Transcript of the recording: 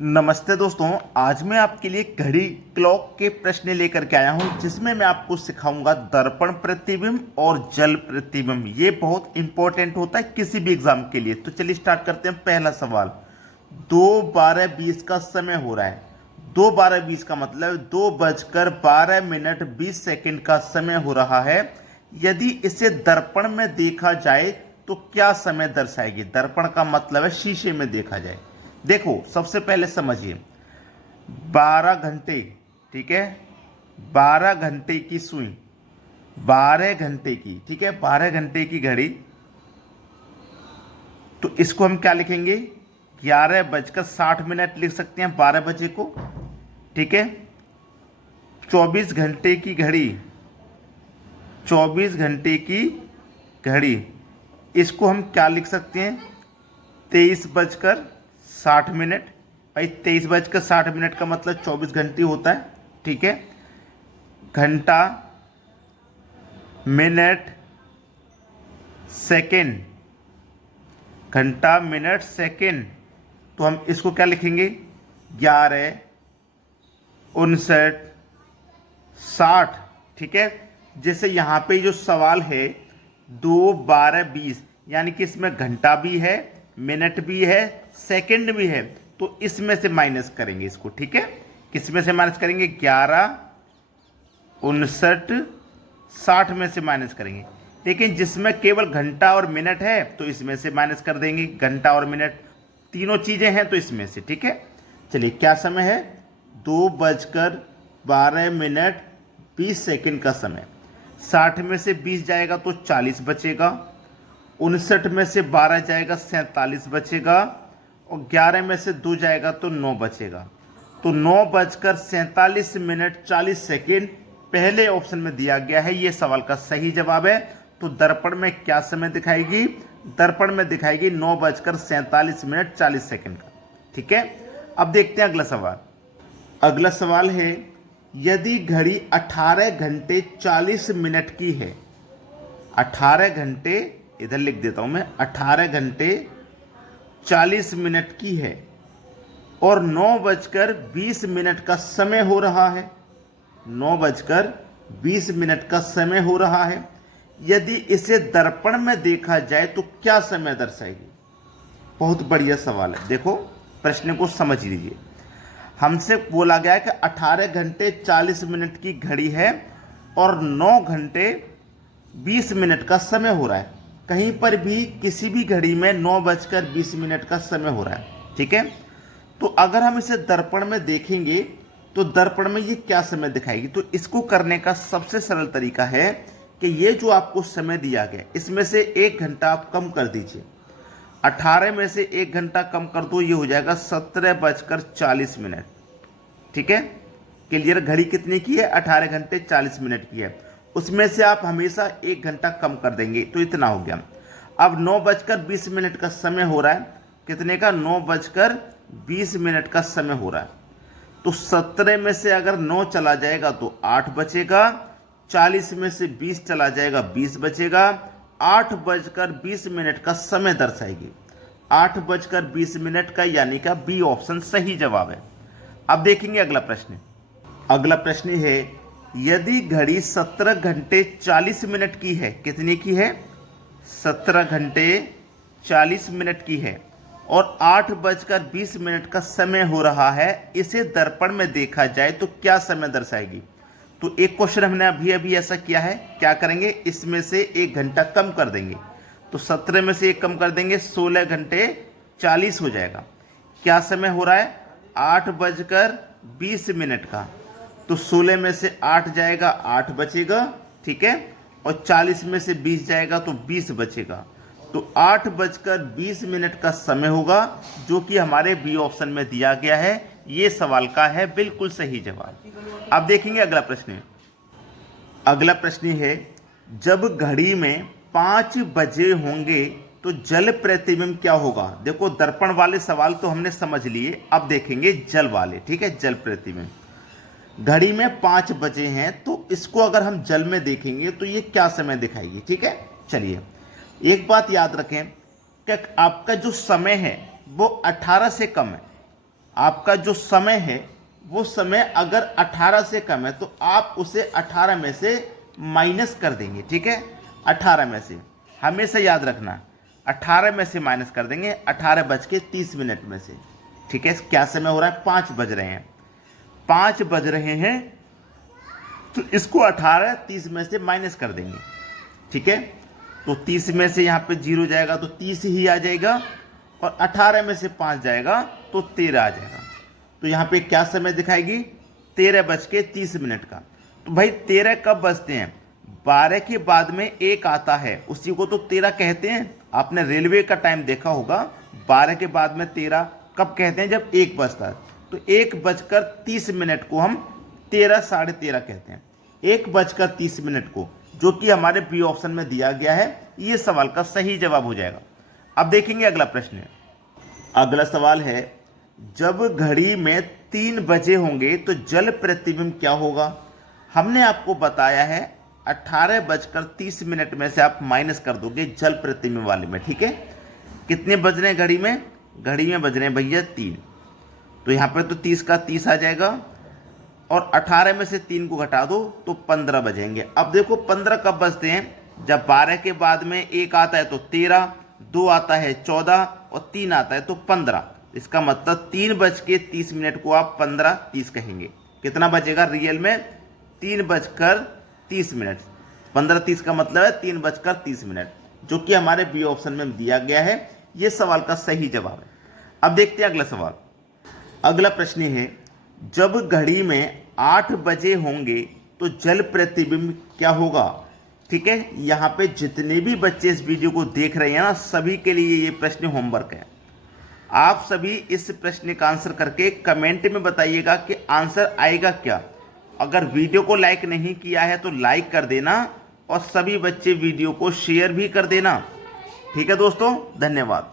नमस्ते दोस्तों, आज मैं आपके लिए घड़ी क्लॉक के प्रश्न लेकर के आया हूं जिसमें मैं आपको सिखाऊंगा दर्पण प्रतिबिंब और जल प्रतिबिंब। ये बहुत इंपॉर्टेंट होता है किसी भी एग्जाम के लिए। तो चलिए स्टार्ट करते हैं। पहला सवाल, 2:12:20 का समय हो रहा है। 2:12:20 का मतलब 2:12:20 का समय हो रहा है। यदि इसे दर्पण में देखा जाए तो क्या समय दर्शाएगी? दर्पण का मतलब है शीशे में देखा जाए। देखो, सबसे पहले समझिए, 12 घंटे, ठीक है, 12 घंटे की सुई, 12 घंटे की, ठीक है, 12 घंटे की घड़ी। तो इसको हम क्या लिखेंगे? 11:60 लिख सकते हैं 12 बजे को, ठीक है। 24 घंटे की घड़ी, 24 घंटे की घड़ी, इसको हम क्या लिख सकते हैं? 23:60। भाई 23:60 का मतलब 24 घंटे होता है, ठीक है। घंटा, मिनट, सेकेंड, घंटा, मिनट, सेकेंड। तो हम इसको क्या लिखेंगे? 11, 59, 60, ठीक है। जैसे यहाँ पे जो सवाल है 2:12:20, यानी कि इसमें घंटा भी है, मिनट भी है, सेकंड भी है। तो इसमें से माइनस करेंगे इसको, ठीक है। किसमें से माइनस करेंगे? 11, 59, 60 में से माइनस करेंगे। लेकिन जिसमें केवल घंटा और मिनट है तो इसमें से माइनस कर देंगे। घंटा और मिनट तीनों चीजें हैं तो इसमें से, ठीक है। चलिए, क्या समय है? 2:12:20 का समय। 60 में से 20 जाएगा तो 40 बचेगा। 59 में से 12 जाएगा 47 बचेगा। और 11 में से 2 जाएगा तो 9 बचेगा। तो 9:47 पहले ऑप्शन में दिया गया है। ये सवाल का सही जवाब है। तो दर्पण में क्या समय दिखाएगी? दर्पण में दिखाएगी 9:47 का, ठीक है। अब देखते हैं अगला सवाल। अगला सवाल है, यदि घड़ी 18 घंटे 40 मिनट की है, 18 घंटे, इधर लिख देता हूं मैं, 18 घंटे 40 मिनट की है और 9:20 का समय हो रहा है, 9:20 का समय हो रहा है। यदि इसे दर्पण में देखा जाए तो क्या समय दर्शाएगी? बहुत बढ़िया सवाल है। देखो, प्रश्न को समझ लीजिए। हमसे बोला गया है कि 18 घंटे 40 मिनट की घड़ी है और 9 घंटे 20 मिनट का समय हो रहा है। कहीं पर भी किसी भी घड़ी में 9:20 का समय हो रहा है, ठीक है। तो अगर हम इसे दर्पण में देखेंगे तो दर्पण में ये क्या समय दिखाएगी? तो इसको करने का सबसे सरल तरीका है कि ये जो आपको समय दिया गया इसमें से 1 घंटा आप कम कर दीजिए। 18 में से 1 घंटा कम कर दो, ये हो जाएगा 17:40, ठीक है। क्लियर? घड़ी कितनी की है? 18 घंटे 40 मिनट की है। उसमें से आप हमेशा 1 घंटा कम कर देंगे तो इतना हो गया। अब 9:20 का समय हो रहा है। कितने का? 9:20 का समय हो रहा है। तो 17 में से अगर 9 चला जाएगा तो 8 बचेगा। 40 में से 20 चला जाएगा, 20 बचेगा। 8:20 का समय दर्शाएगी। 8:20 का, यानी का बी ऑप्शन सही जवाब है। अब देखेंगे अगला प्रश्न। अगला प्रश्न है, यदि घड़ी 17 घंटे 40 मिनट की है, कितनी की है? 17 घंटे 40 मिनट की है और 8:20 का समय हो रहा है। इसे दर्पण में देखा जाए तो क्या समय दर्शाएगी? तो एक क्वेश्चन हमने अभी अभी ऐसा किया है। क्या करेंगे? इसमें से 1 घंटा कम कर देंगे। तो 17 में से 1 कम कर देंगे, 16 घंटे 40 हो जाएगा। क्या समय हो रहा है? 8:20 का। तो 16 में से 8 जाएगा, 8 बचेगा, ठीक है। और 40 में से 20 जाएगा तो 20 बचेगा। तो 8:20 का समय होगा, जो कि हमारे बी ऑप्शन में दिया गया है। ये सवाल का है बिल्कुल सही जवाब। अब देखेंगे अगला प्रश्न। अगला प्रश्न है, जब घड़ी में 5 बजे होंगे तो जल प्रतिबिंब क्या होगा? देखो, दर्पण वाले सवाल तो हमने समझ लिए। अब देखेंगे जल वाले, ठीक है। जल प्रतिबिंब, घड़ी में 5 बजे हैं तो इसको अगर हम जल में देखेंगे तो ये क्या समय दिखाएगी, ठीक है। चलिए, एक बात याद रखें कि आपका जो समय है वो 18 से कम है। आपका जो समय है वो समय अगर 18 से कम है तो आप उसे 18 में से माइनस कर देंगे, ठीक है। 18 में से हमेशा याद रखना, 18 में से माइनस कर देंगे 18:30 में से, ठीक है। क्या समय हो रहा है? 5 बज रहे हैं, 5 बज रहे हैं, तो इसको 18:30 में से माइनस कर देंगे, ठीक है। तो 30 में से यहाँ पे 0 जाएगा तो 30 ही आ जाएगा, और 18 में से 5 जाएगा तो 13 आ जाएगा। तो यहाँ पे क्या समय दिखाएगी? 13:30 का। तो भाई 13 कब बजते हैं? 12 के बाद में 1 आता है, उसी को तो 13 कहते हैं। आपने रेलवे का टाइम देखा होगा, 12 के बाद में 13 कब कहते हैं? जब 1 बजता है। तो 1:30 को हम 13 साढ़े 13 कहते हैं। 1:30 को, जो कि हमारे बी ऑप्शन में दिया गया है, ये सवाल का सही जवाब हो जाएगा। अब देखेंगे अगला प्रश्न। अगला सवाल है, जब घड़ी में 3 बजे होंगे तो जल प्रतिबिंब क्या होगा? हमने आपको बताया है 18:30 में से आप माइनस कर दोगे जल प्रतिबिंब वाले में, ठीक है। कितने बज रहे हैं घड़ी में? घड़ी में बज रहे हैं भैया 3, तो यहाँ पर तो 30 का 30 आ जाएगा, और 18 में से 3 को घटा दो तो 15 बजेंगे। अब देखो 15 कब बजते हैं? जब 12 के बाद में 1 आता है तो 13, 2 आता है 14, और 3 आता है तो 15। इसका मतलब 3:30 को आप 15:30 कहेंगे। कितना बजेगा रियल में? 3:30। 15:30 का मतलब है 3:30, जो कि हमारे बी ऑप्शन में दिया गया है। यह सवाल का सही जवाब है। अब देखते हैं अगला सवाल। अगला प्रश्न है, जब घड़ी में 8 बजे होंगे तो जल प्रतिबिंब क्या होगा? ठीक है, यहाँ पे जितने भी बच्चे इस वीडियो को देख रहे हैं ना, सभी के लिए ये प्रश्न होमवर्क है। आप सभी इस प्रश्न का आंसर करके कमेंट में बताइएगा कि आंसर आएगा क्या। अगर वीडियो को लाइक नहीं किया है तो लाइक कर देना, और सभी बच्चे वीडियो को शेयर भी कर देना, ठीक है दोस्तों। धन्यवाद।